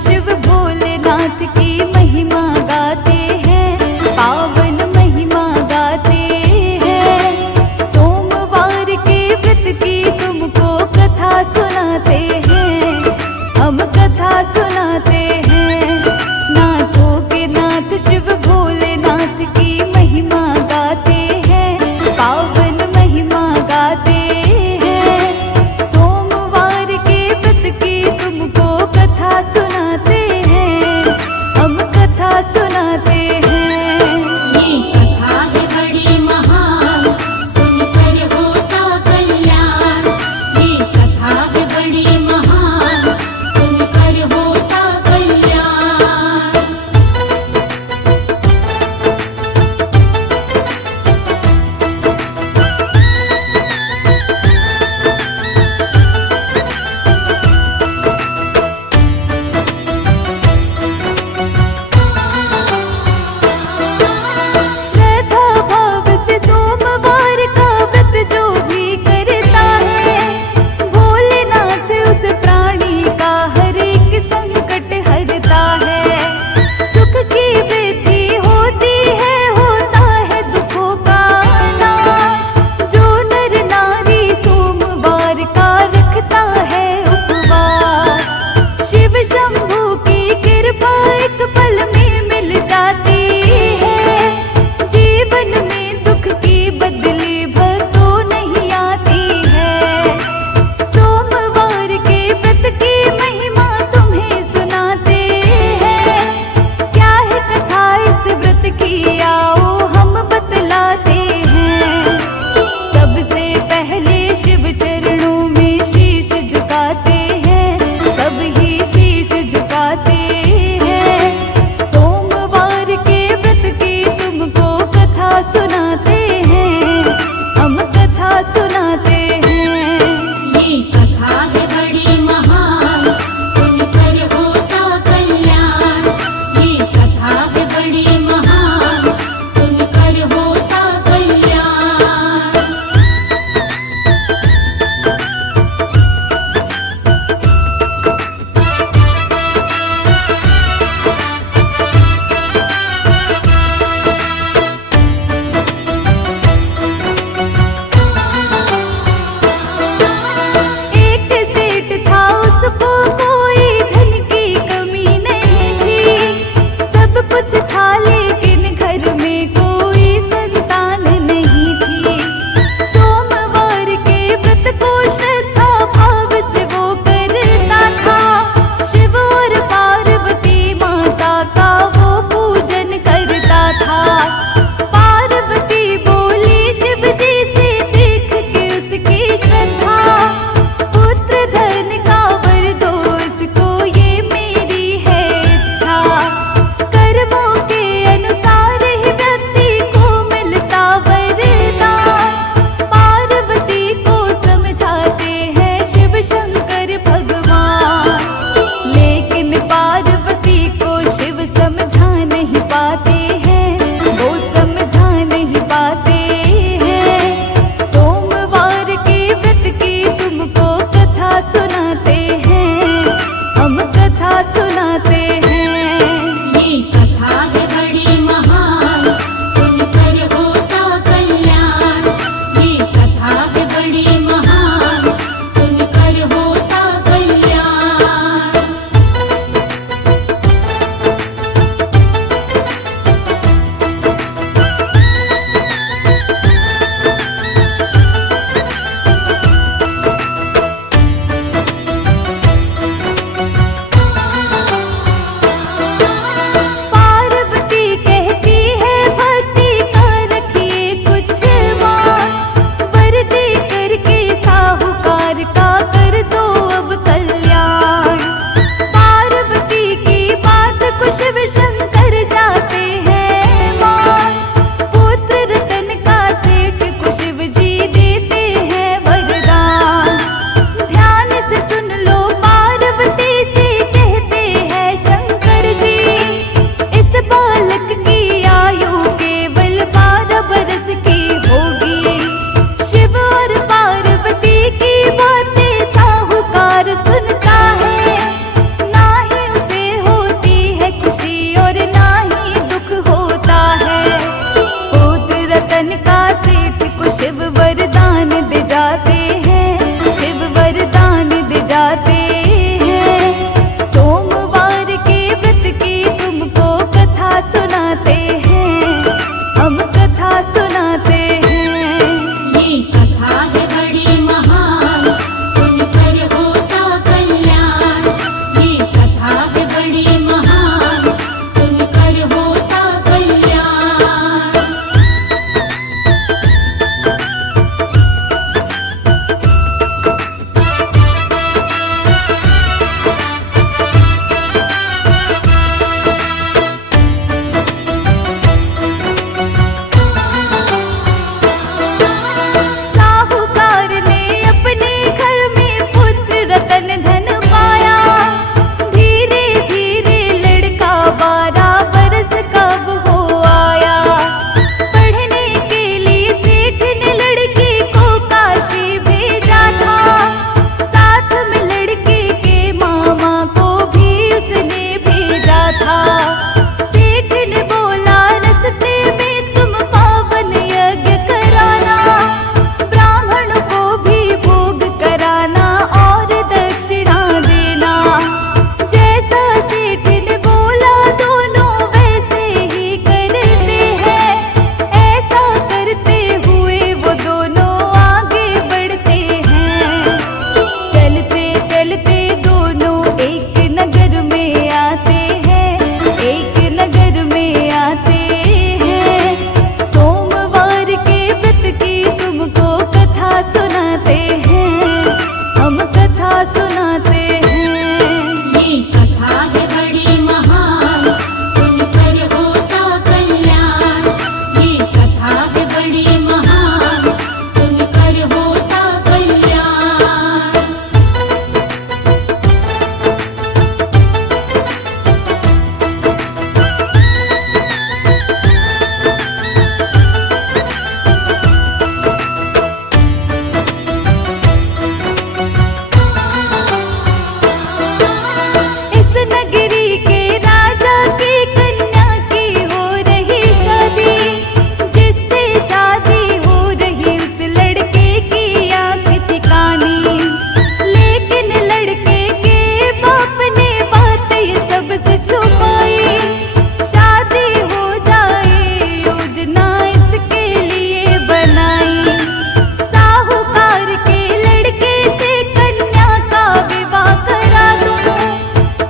शिव भोलेनाथ की महिमा गाते हैं, पावन महिमा गाते हैं। सोमवार के व्रत की तुमको कथा सुनाते हैं, हम कथा सुनाते हैं। नाथों के नाथ शिव भोलेनाथ की महिमा गाते हैं, पावन महिमा गाते हैं। सोमवार के व्रत की तुमको कथा सुनाते हैं, हम कथा सुनाते हैं। ये कथा है बड़ी महान, सुनकर होता कल्याण। ये कथा है बड़ी महान, सुनकर होता कल्याण। शिव वरदान दे जाते हैं, शिव वरदान दे जाते हैं। सोमवार के व्रत की तुमको कथा सुनाते हैं, हम कथा सुनाते हैं। ये कथा है बड़ी महान, सुनकर होता कल्याण। ये कथा है बड़ी महान, सुनकर होता कल्याण। साहूकार ने अपने घर में पुत्र रतन धन पाया। धीरे धीरे लड़का 12 बरस कब हो आया। पढ़ने के लिए सेठ ने लड़के को काशी भेजा था। साथ में लड़के के मामा को भी उसने भेजा था। सेठ ने बोला रस्ते में तुम पावन यज्ञ कराना, ब्राह्मण को भी भोग कराना और दक्षिणा देना। जैसा सेठ ने बोला दोनों वैसे ही करते हैं। ऐसा करते हुए वो दोनों आगे बढ़ते हैं। चलते चलते दोनों एक नगर में आते हैं, एक नगर में आते हैं। सोमवार के व्रत की तुमको कथा सुनाते हैं, हम कथा सुनाते हैं। ये कथा है बड़ी महान, सुनकर होता कल्याण। ये कथा है बड़ी महान, सुनकर होता कल्याण। इस नगरी के राजा की कन्या की हो रही शादी। जिससे शादी हो रही उस लड़के की आंख दिखानी। लेकिन लड़के के बाप ने बात ये सबसे छुपाई। शादी हो जाए योजना इसके लिए बनाई। साहूकार के लड़के से कन्या का विवाह करा दूं।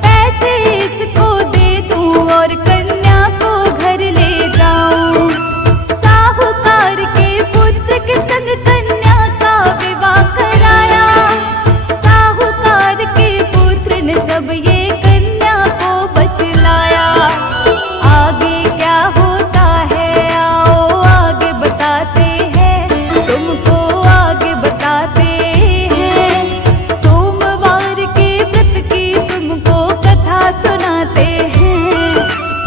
पैसे इसको दे दूं और कन्या को घर ले जाऊं। साहूकार के पुत्र के संग कन्या का विवाह कराया। साहूकार के पुत्र ने सब ये कन्या को बतलाया। आगे क्या होता है आओ आगे बताते हैं, तुमको आगे बताते हैं। सोमवार के व्रत की तुमको कथा सुनाते हैं,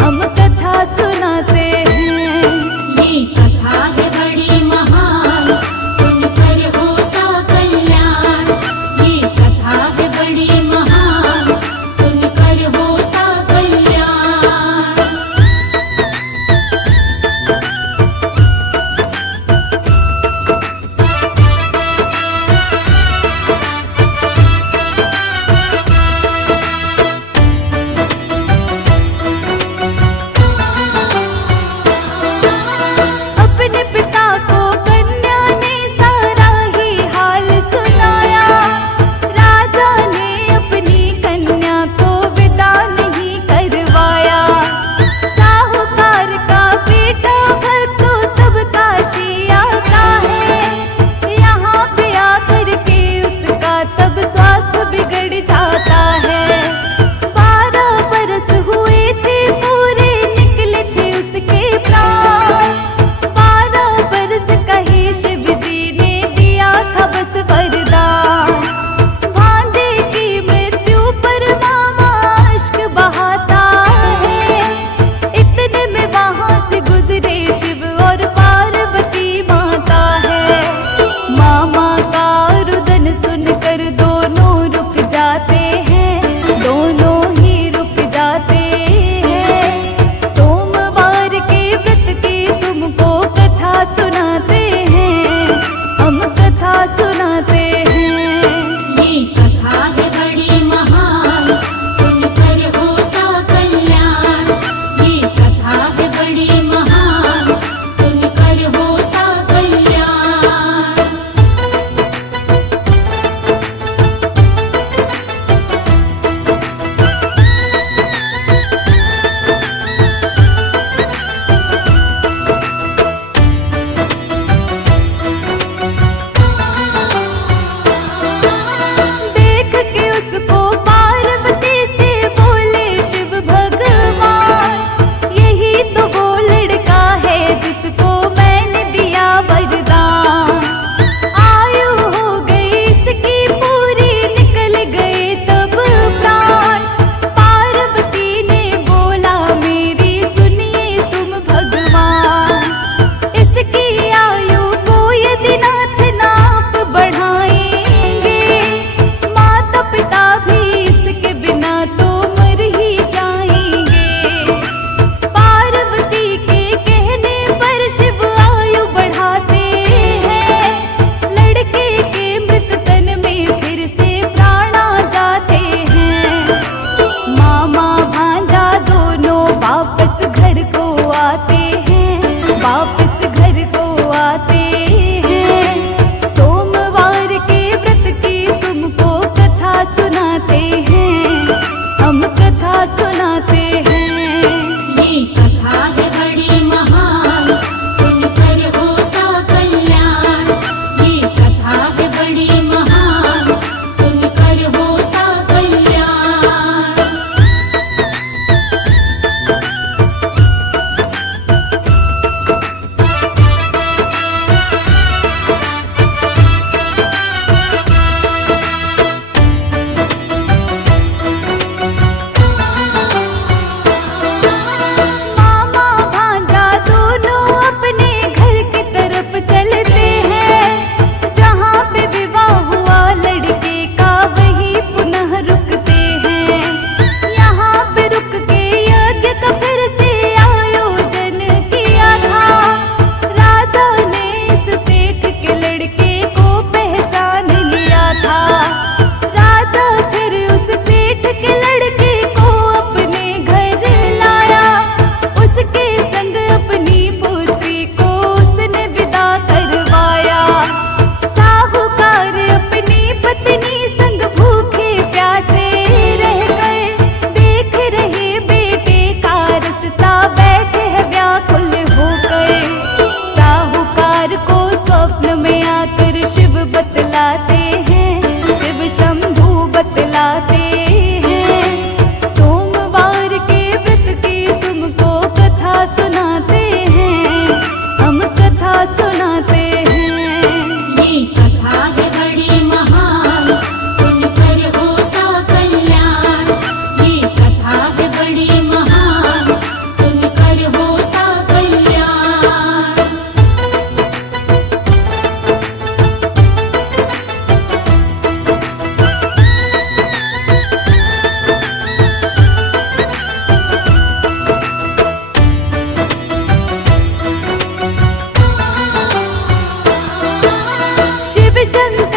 हम कथा सुनाते हैं। ये कथा है बड़ी महान, सुनकर होता कल्याण। ये कथा है बड़ी महान, सुनकर होता कल्याण। अपने पिता को कन्या ने सारा ही हाल सुनाया। राजा ने अपनी कन्या को विदा नहीं करवाया। साहूकार का बेटा भक्तो तब काशी आता है। यहाँ पे आकर के उसका तब स्वास्थ्य बिगड़ जाता है। 12 बरस हुए थे पूरे, निकले थे उसके प्राण। 12 बरस कहे शिव जी ने दिया था बस वरदान। भांजे की मृत्यु पर मामा अश्क बहाता है। इतने में वहां से गुजरे शिव और पार्वती माता है। मामा का रुदन सुनकर दोनों रुक जाते हैं, दोनों ही रुक जाते हैं। सोमवार के व्रत की तुमको कथा सुनाते हैं, बतलाते हैं, शिव शंभू बतलाते हैं। सोमवार के व्रत की तुमको कथा सुनाते हैं, हम कथा सुनाते हैं। ये कथा है बड़ी महान, सुनकर होता कल्याण। ये कथा है बड़ी महान, सुनकर होता कल्याण। शिव शंकर